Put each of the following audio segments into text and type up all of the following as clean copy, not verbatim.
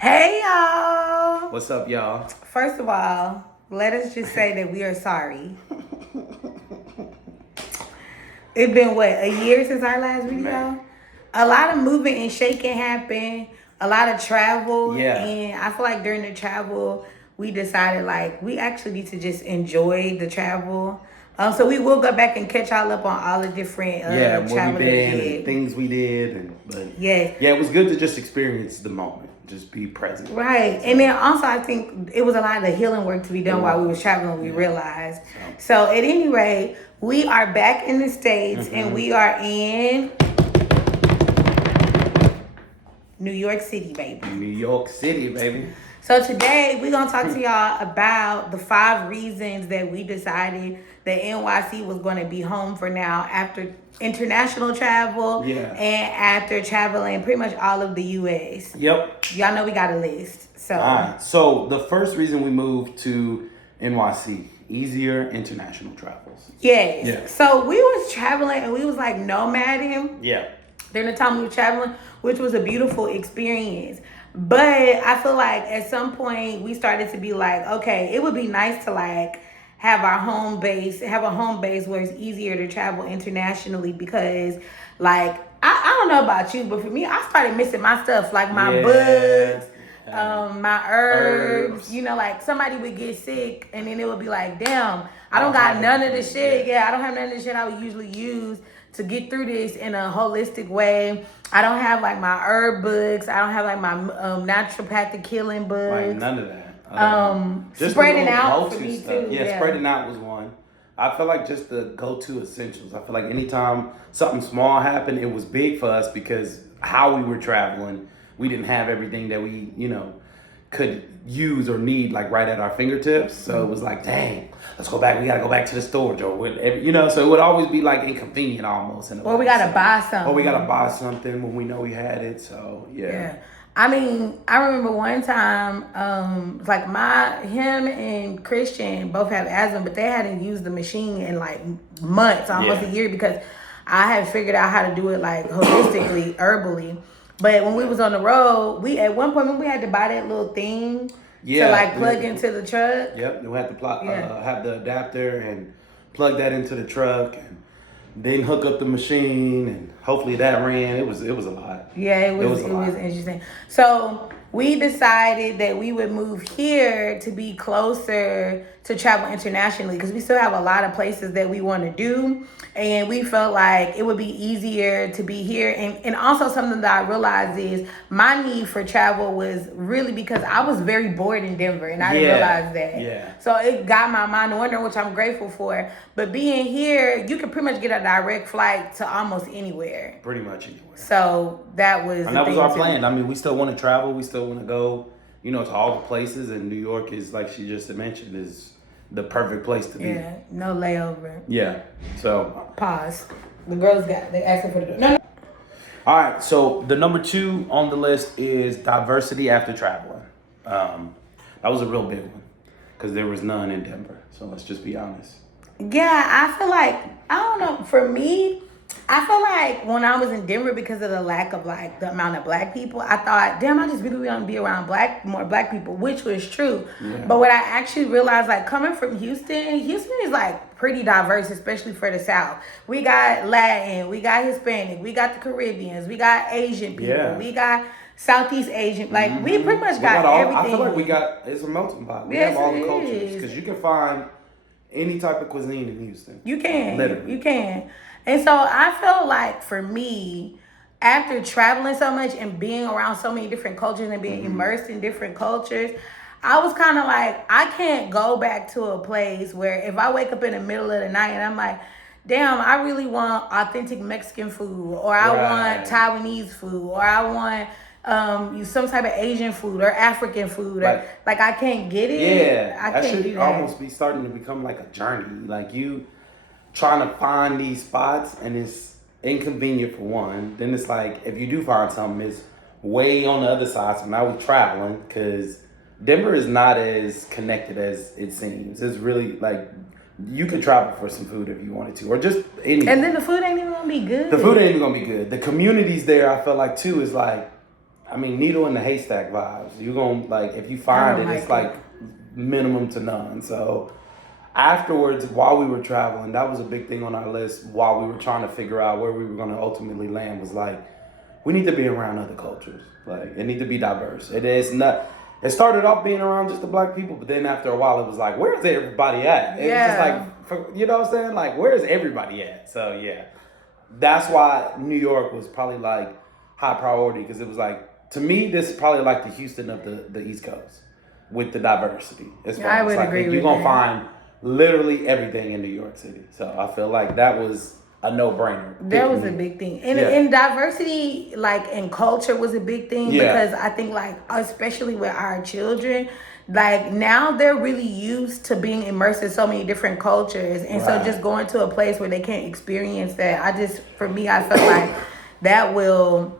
Hey y'all! What's up, y'all? First of all, let us just say that we are sorry. It's been what, a year since our last video? Man. A lot of moving and shaking happened, a lot of travel, and I feel like during the travel, we decided like we actually need to just enjoy the travel. So we will go back and catch y'all up on all the different travel we been and things we did, it was good to just experience the moment, just be present. Right, and then also I think it was a lot of healing work to be done while we was traveling. We realized. So at any rate, we are back in the States, and we are in New York City, baby. New York City, baby. So today we're gonna talk to y'all about the 5 reasons that we decided that NYC was gonna be home for now after international travel and after traveling pretty much all of the US. Yep. Y'all know we got a list. So alright. So the first reason we moved to NYC, easier international travels. Yes. Yeah. So we was traveling and we was like nomading. Yeah. During the time we were traveling, which was a beautiful experience. But I feel like at some point we started to be like, okay, it would be nice to like have a home base where it's easier to travel internationally because like, I don't know about you, but for me, I started missing my stuff, like my books, my herbs, you know, like somebody would get sick and then it would be like, damn, I don't got none of the shit. Yeah, I don't have none of the shit I would usually use to get through this in a holistic way. I don't have like my herb books. I don't have like my naturopathic healing books. Like none of that. Just spreading out for me too. Yeah, spreading out was one. I feel like just the go-to essentials. I feel like anytime something small happened, it was big for us because how we were traveling, we didn't have everything that we, could use or need like right at our fingertips. So it was like, dang, let's go back. We gotta go back to the storage or so it would always be like inconvenient almost. Or we gotta buy something. Or we gotta buy something when we know we had it. So yeah. I mean, I remember one time, like him and Christian both have asthma, but they hadn't used the machine in like months, almost a year, because I had figured out how to do it like holistically, herbally. But when we was on the road, we at one point we had to buy that little thing to like plug into the truck. Yep, we had to have the adapter and plug that into the truck and then hook up the machine and hopefully that ran. It was a lot. Yeah, it was interesting. So we decided that we would move here to be closer to travel internationally because we still have a lot of places that we want to do. And we felt like it would be easier to be here. And also something that I realized is my need for travel was really because I was very bored in Denver and I didn't realize that. Yeah. So it got my mind wondering, which I'm grateful for. But being here, you can pretty much get a direct flight to almost anywhere. Pretty much anywhere. So that was our plan. I mean, we still want to travel. We still want to go, to all the places. And New York is, like she just mentioned, is the perfect place to be. Yeah, no layover. Yeah, so. Pause. The girls they asking for the... No. All right, so the number 2 on the list is diversity after traveling. That was a real big one because there was none in Denver. So let's just be honest. Yeah, I feel like, I don't know, for me, I feel like when I was in Denver, because of the lack of like the amount of black people, I thought, damn, I just really want to be around more black people, which was true. Yeah. But what I actually realized, like coming from Houston is like pretty diverse, especially for the South. We got Latin, we got Hispanic, we got the Caribbeans, we got Asian people, we got Southeast Asian. Like we pretty much got everything. I feel like it's a melting pot. We have all the cultures because you can find any type of cuisine in Houston. You can, literally. You can. And so I feel like for me, after traveling so much and being around so many different cultures and being immersed in different cultures, I was kind of like, I can't go back to a place where if I wake up in the middle of the night and I'm like, damn, I really want authentic Mexican food, or I want Taiwanese food, or I want some type of Asian food or African food, or like I can't get it. Yeah, I can't do that. Almost be starting to become like a journey. Like you trying to find these spots and it's inconvenient for one. Then it's like if you do find something, it's way on the other side. So now we're traveling because Denver is not as connected as it seems. It's really like you could travel for some food if you wanted to, or just anything. And then the food ain't even gonna be good. The food ain't even gonna be good. The communities there, I feel like too, is like I mean, needle in the haystack vibes. You're gonna like if you I find don't it, it's like like minimum to none. So afterwards, while we were traveling, that was a big thing on our list. While we were trying to figure out where we were gonna ultimately land, was like we need to be around other cultures. Like it need to be diverse. It is not. It started off being around just the black people, but then after a while, it was like, where's everybody at? It was just Yeah. like, you know what I'm saying? Like, where's everybody at? So yeah, that's why New York was probably like high priority because it was like to me, this is probably like the Houston of the East Coast with the diversity. As far I as would like agree you're with gonna that. find literally everything in New York City. So I feel like that was a no brainer. That was a big thing. And Yeah. and diversity, like, and culture was a big thing Yeah. because I think, like, especially with our children, like, now they're really used to being immersed in so many different cultures. And so Right. just going to a place where they can't experience that, for me, I felt like that will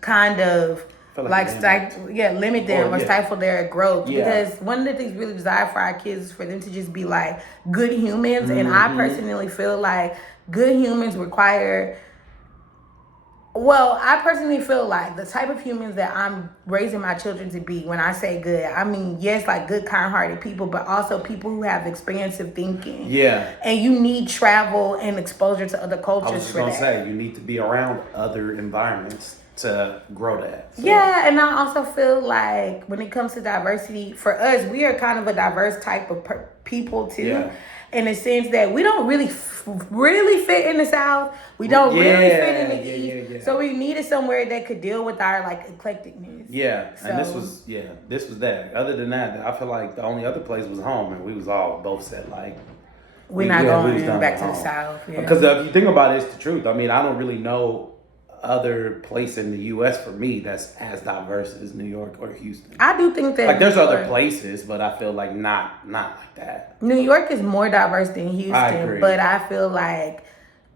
kind of feel like limit. limit them Or, or yeah. stifle their growth. Yeah. Because one of the things we really desire for our kids is for them to just be like good humans. And I personally feel like good humans require, well, I personally feel like the type of humans that I'm raising my children to be, when I say good, I mean, yes, like good, kind-hearted people, but also people who have expansive thinking. Yeah. And you need travel and exposure to other I cultures was just for gonna that. say you need to be around other environments to grow that. So. Yeah, and I also feel like when it comes to diversity, for us, we are kind of a diverse type of people too, Yeah. in the sense that we don't really fit in the South. We don't really fit in the East. Yeah. So we needed somewhere that could deal with our like eclecticness. Yeah, and this So- was that. Other than that, I feel like the only other place was home, and we was all both said like We're not we going was done back with to the home. South. Yeah. Because if you think about it, it's the truth. I mean, I don't really know other place in the U.S. for me that's as diverse as New York or Houston. I do think that Like there's New other York- places, but I feel like not like that. New York is more diverse than Houston, I agree. but I feel like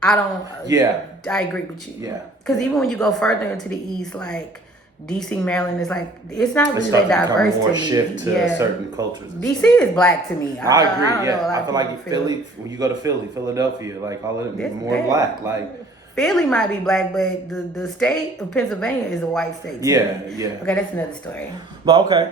I don't. Yeah. I agree with you. Yeah. Because even when you go further into the east, like DC, Maryland, is like it's not It really starts that to become diverse more to me. shift to Yeah. certain cultures. and DC stuff. is black to me. I agree. don't know a lot I of feel like people Philly. When you go to Philly, Philadelphia, like all of them, This more bad. black. Like Philly might be black, but the state of Pennsylvania is a white state. To Yeah, me. yeah. Okay, that's another story. But okay.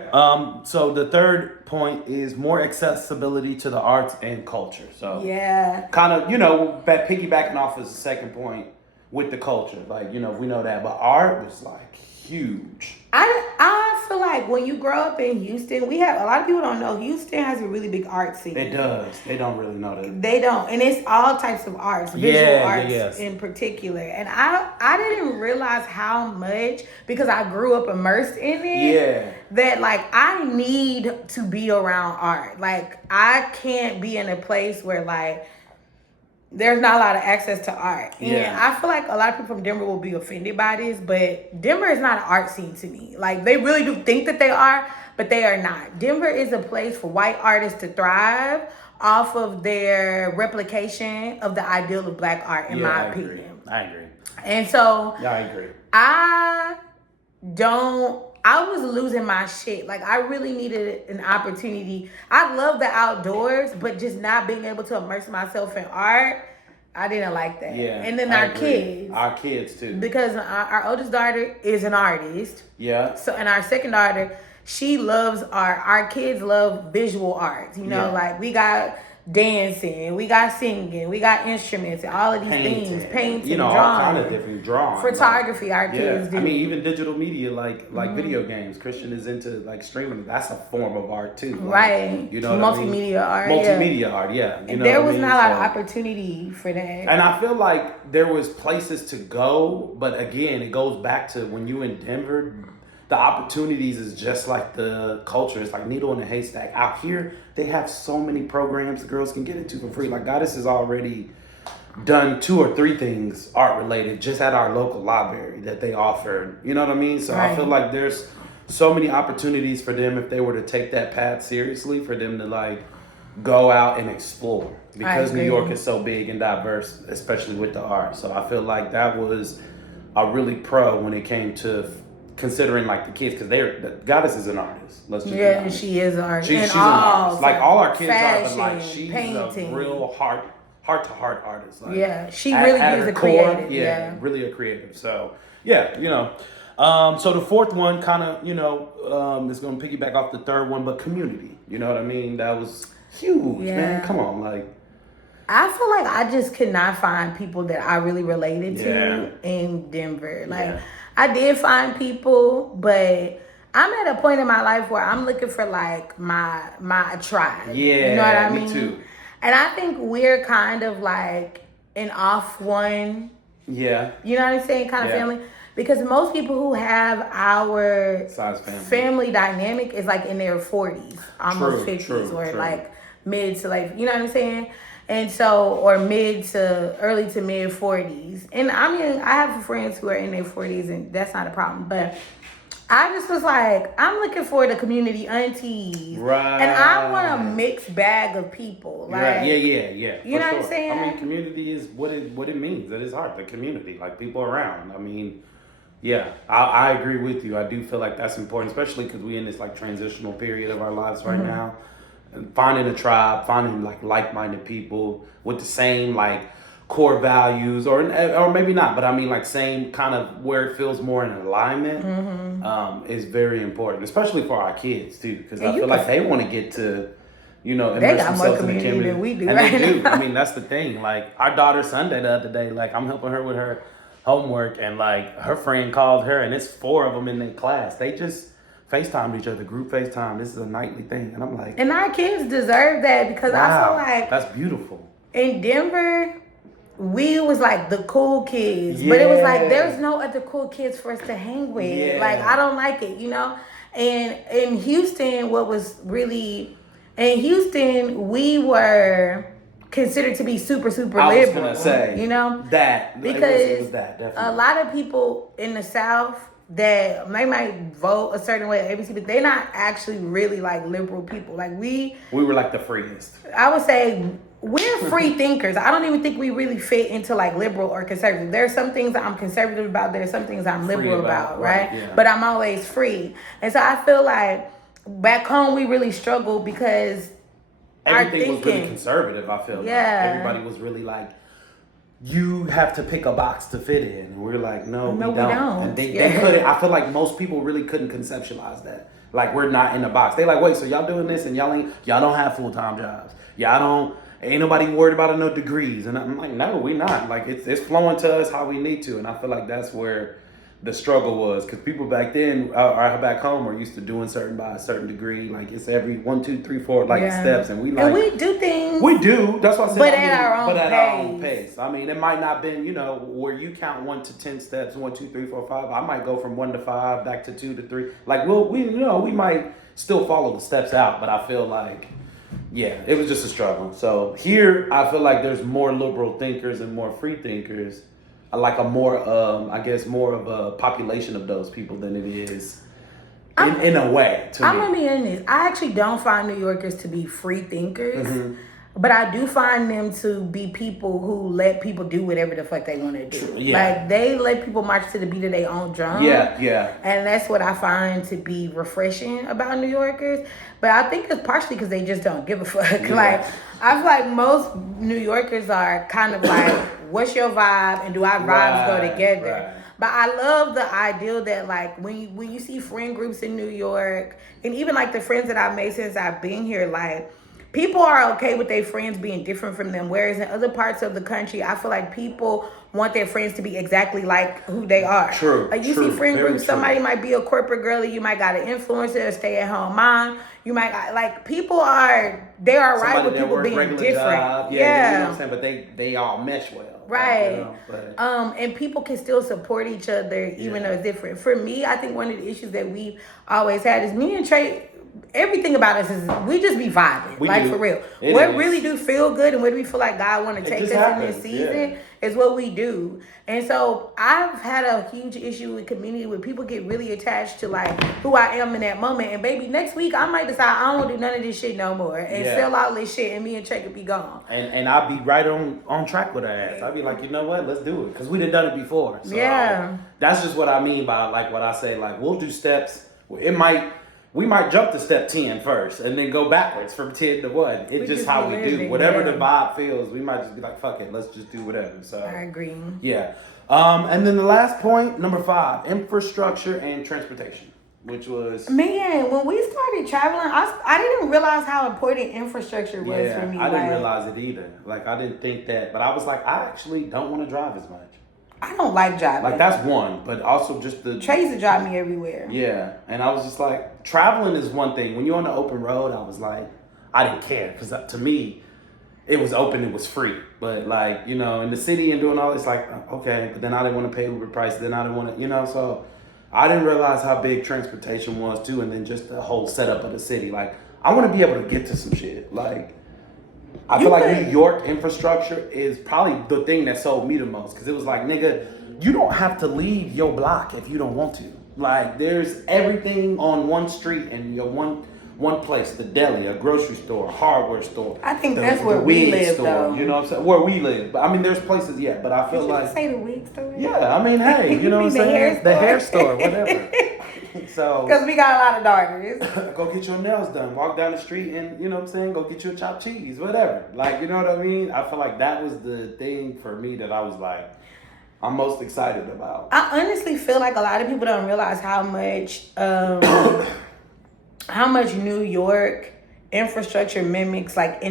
So the third point is more accessibility to the arts and culture. So Yeah. kind of piggybacking off of the second point with the culture. Like we know that, but art was like huge. I feel like when you grow up in Houston, we have a lot of people don't know Houston has a really big art scene. It does. They don't really know that. They don't, and it's all types of arts, visual Yeah, arts yes. in particular. And I didn't realize how much, because I grew up immersed in it. Yeah. That like I need to be around art. Like I can't be in a place where like there's not a lot of access to art. And Yeah. I feel like a lot of people from Denver will be offended by this, but Denver is not an art scene to me. Like they really do think that they are, but they are not. Denver is a place for white artists to thrive off of their replication of the ideal of black art, in my opinion. I agree. And so Yeah, I agree. I was losing my shit. Like I really needed an opportunity. I love the outdoors, but just not being able to immerse myself in art, I didn't like that. Yeah. And then I our agree. kids. Our kids too. Because our oldest daughter is an artist. Yeah. So, and our second daughter, she loves art. Our kids love visual arts. Yeah. Like we got dancing, we got singing, we got instruments, and all of these things, painting, all drawing, kind of different drawing. photography. Our Yeah, kids do. I mean, even digital media, like video games. Christian is into like streaming. That's a form of art too. Like, Right. You know what I mean? Multimedia art. Multimedia art. Yeah. You And know there what I was mean? not a lot of So- opportunity for that. And I feel like there was places to go, but again, it goes back to when you in Denver, the opportunities is just like the culture. It's like needle in a haystack. Out here, they have so many programs the girls can get into for free. Like Goddess has already done 2 or 3 things art related just at our local library that they offer. You know what I mean? So I Right. feel like there's so many opportunities for them if they were to take that path seriously, for them to like go out and explore, because New agree. York is so big and diverse, especially with the art. So I feel like that was a really pro when it came to considering like the kids, because Goddess is an artist. Let's just be Yeah, honest. she is an artist. She's And an artist. Like all our kids fashion, are, but like she's painting. a real heart to heart artist. Like, Yeah, she really is a her core, creative. Yeah. really a creative. So yeah, So the fourth one kind of, is going to piggyback off the third one, but community. You know what I mean? That was huge, man. Come on, like. I feel like I just could not find people that I really related to in Denver. Like, I did find people, but I'm at a point in my life where I'm looking for like my tribe. Yeah, you know what I mean? Me too. And I think we're kind of like an off one. Yeah. You know what I'm saying? Kind of family. Because most people who have our size family dynamic is like in their 40s, almost 50s, or like mid to like, you know what I'm saying? And so, or mid to early to mid 40s. And I mean, I have friends who are in their 40s and that's not a problem. But I just was like, I'm looking for the community aunties. Right. And I want a mixed bag of people. Like, right. Yeah. You know what I'm saying? I mean, community is what it means. That is hard. The community, like people around. I mean, yeah, I agree with you. I do feel like that's important, especially because we're in this like transitional period of our lives right now. And finding a tribe, finding like-minded people with the same like core values, or maybe not, but I mean like same kind of where it feels more in alignment, is very important, especially for our kids too, because I feel like they want to get to, they got more community than we do. And right they do. now. I mean, that's the thing. Like our daughter Sunday the other day, like I'm helping her with her homework, and like her friend called her, and it's 4 of them in their class. They just FaceTime each other, group FaceTime. This is a nightly thing. And I'm like... And our kids deserve that, because I feel like... That's beautiful. In Denver, we was like the cool kids. Yeah. But it was like, there's no other cool kids for us to hang with. Yeah. Like, I don't like it, And in Houston, in Houston, we were considered to be super, super liberal. I was going to say. That. Because it was that, definitely. A lot of people in the South... that they might vote a certain way at ABC, but they're not actually really like liberal people. Like we were like the freest. I would say we're free thinkers. I don't even think we really fit into like liberal or conservative. There are some things that I'm conservative about. There are some things I'm liberal about, right? Yeah. But I'm always free. And so I feel like back home we really struggled because everything was really conservative. I feel like everybody was really like, you have to pick a box to fit in. And we're like, no, we don't. And they couldn't. I feel like most people really couldn't conceptualize that. Like, we're not in a box. They like, wait, so y'all doing this and y'all don't have full-time jobs. Ain't nobody worried about no degrees. And I'm like, no, we not. Like, it's flowing to us how we need to. And I feel like that's where the struggle was, because people back then, or back home, are used to doing by a certain degree. Like, it's every 1, 2, 3, 4 steps, and we and we do things. We do. That's what I said. But at our own pace. I mean, it might not been where you count 1 to 10 steps, 1, 2, 3, 4, 5. I might go from 1 to 5 back to 2 to 3. Like, we might still follow the steps out, but I feel like, it was just a struggle. So here, I feel like there's more liberal thinkers and more free thinkers. Like a more, more of a population of those people than it is in a way. I'm going to be honest. I actually don't find New Yorkers to be free thinkers, but I do find them to be people who let people do whatever the fuck they want to do. Yeah. Like, they let people march to the beat of their own drum. Yeah. And that's what I find to be refreshing about New Yorkers. But I think it's partially because they just don't give a fuck. Yeah. Like, I feel like most New Yorkers are kind of like, what's your vibe, and do our vibes go together? Right. But I love the ideal that, like, when you see friend groups in New York, and even like the friends that I've made since I've been here, like, people are okay with their friends being different from them. Whereas in other parts of the country, I feel like people want their friends to be exactly like who they are. True. Like, you see friend groups, somebody might be a corporate girly, you might got an influencer, a stay-at-home mom. You might like, people are right with people being different. Job. Yeah, you know what I'm saying? But they all mesh well. Right. And people can still support each other even though it's different. For me, I think one of the issues that we've always had is me and Trey, everything about us is we just be vibing. For real. What really do feel good and what we feel like God want to take us in this season is what we do. And so I've had a huge issue with community where people get really attached to like who I am in that moment. And baby, next week I might decide I don't want to do none of this shit no more and sell out this shit, and me and Trey could be gone. And I'll be right on track with her ass. I'll be like, you know what? Let's do it. Because we done it before. So that's just what I mean by like what I say. Like, we'll do steps. It might we might jump to step 10 first and then go backwards from 10 to 1. It's just how we do. Whatever the vibe feels, we might just be like, fuck it, let's just do whatever. So I agree. Yeah. And then the last point, number 5, infrastructure and transportation, which was... Man, when we started traveling, I didn't realize how important infrastructure was for me. I didn't realize it either. Like, I didn't think that. But I was like, I actually don't want to drive as much. I don't like driving. Like, that's one. But also just the... Trey used to drive me everywhere. Yeah. And I was just like, traveling is one thing. When you're on the open road, I was like, I didn't care. Because to me, it was open, it was free. But, like, you know, in the city and doing all this, like, okay. But then I didn't want to pay Uber price. Then I didn't want to, you know, so... I didn't realize how big transportation was, too. And then just the whole setup of the city. Like, I want to be able to get to some shit. Like... I feel like New York infrastructure is probably the thing that sold me the most. Because it was like, nigga, you don't have to leave your block if you don't want to. Like, there's everything on one street and your one place. The deli, a grocery store, a hardware store. I think that's where we live, though. You know what I'm saying? Where we live. But I mean, there's places, yeah. But I feel like... say the wig store? Yeah, I mean, hey, you know what I'm saying? The hair store, whatever. So, because we got a lot of daughters. Go get your nails done. Walk down the street and, you know what I'm saying, go get you a chopped cheese, whatever. Like, you know what I mean? I feel like that was the thing for me that I was like, I'm most excited about. I honestly feel like a lot of people don't realize how much New York infrastructure mimics like a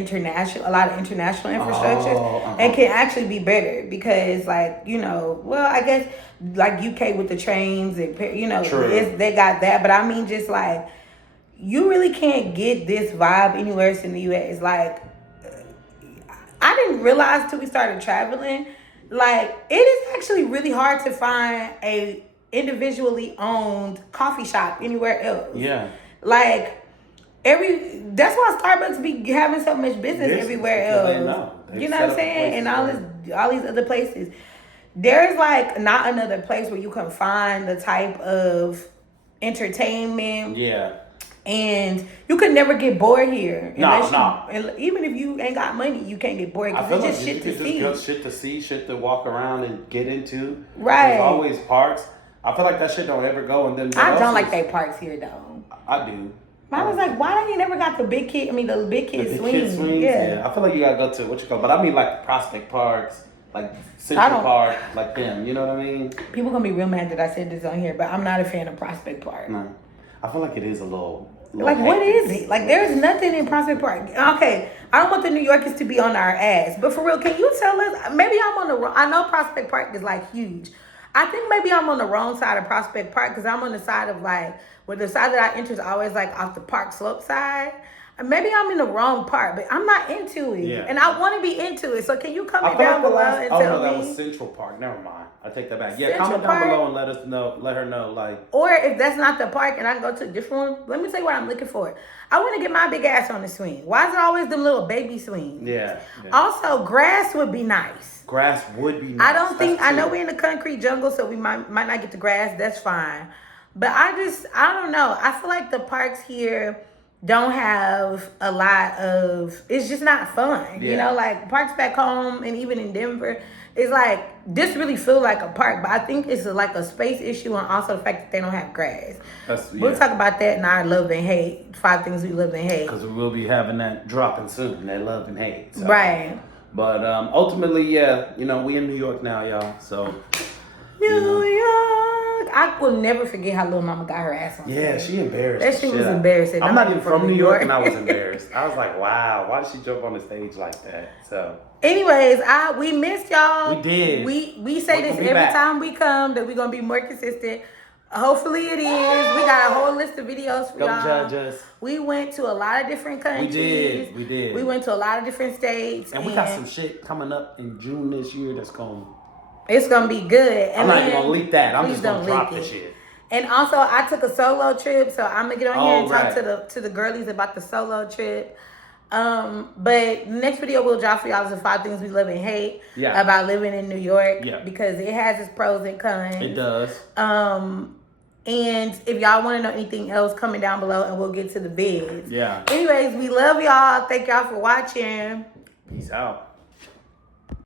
lot of international infrastructures and can actually be better because, like, you know, well, I guess like UK with the trains and, you know, they got that, but I mean, just like, you really can't get this vibe anywhere else in the US. Like, I didn't realize till we started traveling, like, it is actually really hard to find a individually owned coffee shop anywhere else. Yeah. Like, that's why Starbucks be having so much business everywhere else. You know what I'm saying? And all these other places. There's like not another place where you can find the type of entertainment. Yeah. And you could never get bored here. No. Even if you ain't got money, you can't get bored I because feel it's like just shit to see. Just shit to see, shit to walk around and get into. Right. There's always parks. I feel like that shit don't ever go. And then I don't like they parks here though. I do. I was like, why don't you never got the big kid swings? Yeah. I feel like you gotta go to but I mean like Prospect Parks, like Central Park, like them. You know what I mean? People gonna be real mad that I said this on here, but I'm not a fan of Prospect Park. No, I feel like it is a little like, what is it? Like, there's nothing in Prospect Park. Okay, I don't want the New Yorkers to be on our ass, but for real, can you tell us? Maybe I'm on the wrong. I know Prospect Park is like huge. I think maybe I'm on the wrong side of Prospect Park because I'm on the side of like, where the side that I enter is always like off the park slope side. Maybe I'm in the wrong part, but I'm not into it. Yeah. And I want to be into it. So can you comment down below and tell me? Oh, no, that was Central Park. Never mind. I take that back. Yeah, comment down below and let her know. Like, or if that's not the park and I can go to a different one, let me tell you what I'm looking for. I want to get my big ass on the swing. Why is it always them little baby swings? Yeah. Also, grass would be nice. Grass would be nice. I know we're in the concrete jungle, so we might not get the grass. That's fine. But I don't know. I feel like the parks here don't have a lot of, it's just not fun. Yeah. You know, like parks back home and even in Denver, it's like, this really feels like a park, but I think it's like a space issue and also the fact that they don't have grass. We'll talk about that in our love and hate, 5 things we love and hate. Because we will be having that dropping soon, that love and hate. So. Right. But ultimately, yeah, you know, we in New York now, y'all, so. New York. I will never forget how little mama got her ass on stage. Yeah, she embarrassed. That shit was embarrassing. I'm not even from New York and I was embarrassed. I was like, wow, why did she jump on the stage like that? So. Anyways, we missed y'all. We did. We say this every time we come that we're gonna be more consistent. Hopefully it is. We got a whole list of videos for y'all. Don't judge us. We went to a lot of different countries. We did. We went to a lot of different states. And we got some shit coming up in June this year that's going. It's gonna be good. I'm not even gonna leak that. I'm just gonna drop the shit. And also, I took a solo trip, so I'm gonna get on here and talk to the girlies about the solo trip. But next video we'll drop for y'all is the 5 things we love and hate about living in New York. Yeah. Because it has its pros and cons. It does. And if y'all want to know anything else, comment down below and we'll get to the vids. Yeah. Anyways, we love y'all. Thank y'all for watching. Peace out.